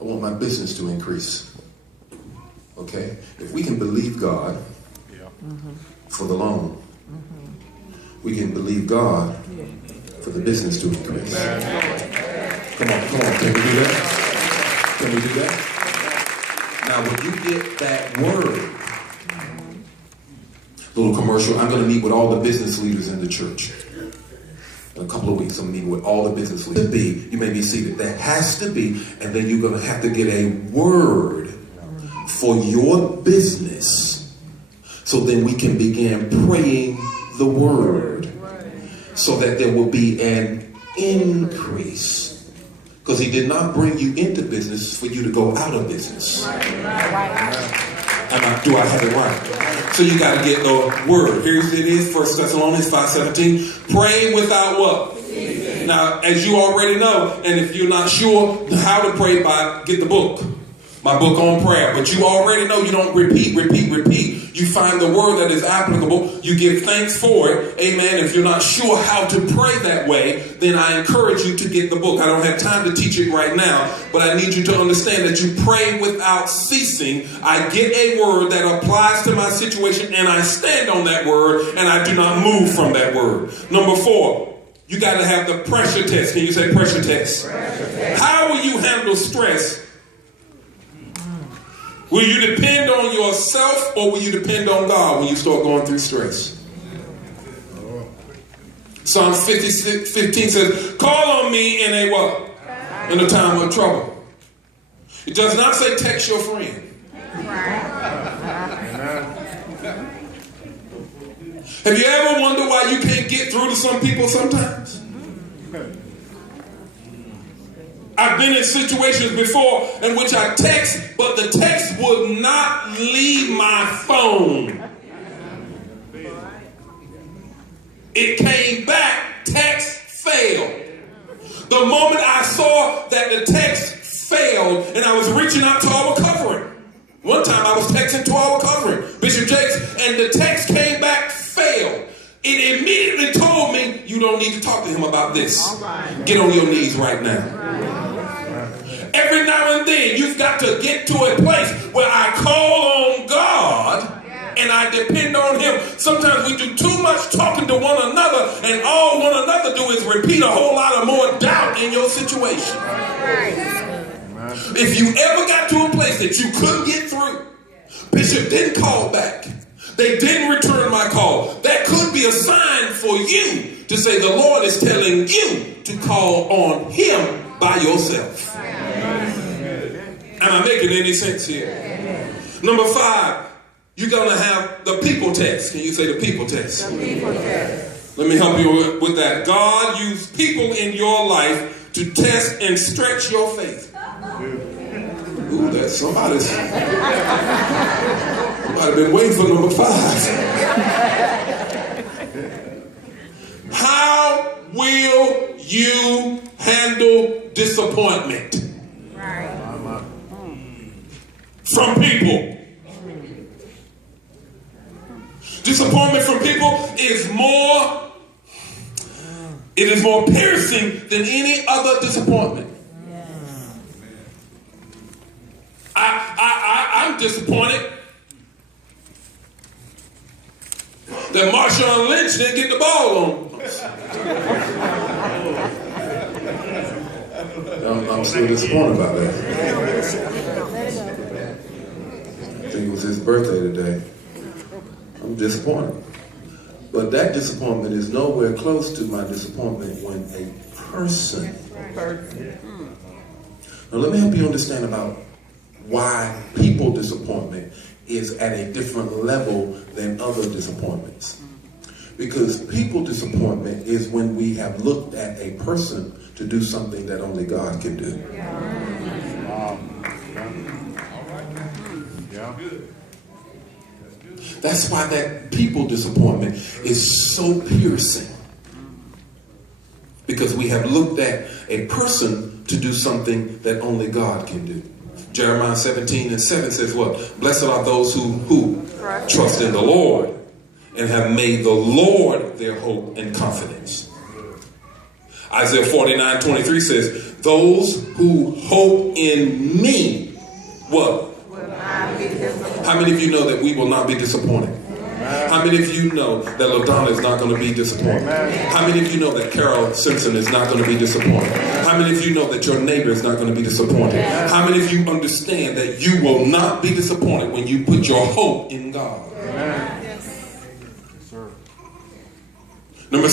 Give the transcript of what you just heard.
I want my business to increase. Okay? If we can believe God for the loan, we can believe God for the business to increase. Come on. Can we do that? Can we do that? Now, when you get that word, little commercial, I'm going to meet with all the business leaders in the church. In a couple of weeks, I'm meeting with all the business leaders. You may be seated. There has to be, and then you're going to have to get a word for your business. So then we can begin praying the word so that there will be an increase. Because he did not bring you into business for you to go out of business. Do I have it right? So you got to get the word. Here it is, 1 Thessalonians 5:17. Pray without what? Now, as you already know, and if you're not sure how to pray, get the book. My book on prayer. But you already know you don't repeat. You find the word that is applicable. You give thanks for it. Amen. If you're not sure how to pray that way, then I encourage you to get the book. I don't have time to teach it right now, but I need you to understand that you pray without ceasing. I get a word that applies to my situation, and I stand on that word, and I do not move from that word. Number 4, you got to have the pressure test. Can you say pressure test? How will you handle stress? Will you depend on yourself or will you depend on God when you start going through stress? Psalm 56:15 says, call on me in a what? In a time of trouble. It does not say text your friend. Have you ever wondered why you can't get through to some people sometimes? I've been in situations before in which I text, but the text would not leave my phone. It came back, text failed. The moment I saw that the text failed and I was reaching out to our covering. One time I was texting to our covering, Bishop Jakes, and the text came back, failed. It immediately told me, you don't need to talk to him about this. Get on your knees right now. Every now and then, you've got to get to a place where I call on God and I depend on him. Sometimes we do too much talking to one another, and all one another do is repeat a whole lot of more doubt in your situation. If you ever got to a place that you couldn't get through, Bishop didn't call back, they didn't return my call, that could be a sign for you to say the Lord is telling you to call on him by yourself. Am I making any sense here? Number 5, you're going to have the people test. Can you say the people test? The people test. Let me help you with that. God used people in your life to test and stretch your faith. Ooh, that's somebody's been waiting for number 5. How will you handle disappointment? From people. Disappointment from people is more piercing than any other disappointment. I'm disappointed that Marshawn Lynch didn't get the ball on us. I'm still disappointed about that. I think it was his birthday today. I'm disappointed. But that disappointment is nowhere close to my disappointment when a person. Now let me help you understand about why people disappointment is at a different level than other disappointments. Because people disappointment is when we have looked at a person to do something that only God can do. That's why that people disappointment is so piercing. Because we have looked at a person to do something that only God can do. Jeremiah 17:7 says what? Blessed are those who trust in the Lord and have made the Lord their hope and confidence. Isaiah 49:23 says, Those who hope in me, what? How many of you know that we will not be disappointed? How many of you know that LaDonna is not going to be disappointed? How many of you know that Carol Simpson is not going to be disappointed? How many of you know that your neighbor is not going to be disappointed? How many of you understand that you will not be disappointed when you put your hope in God? Number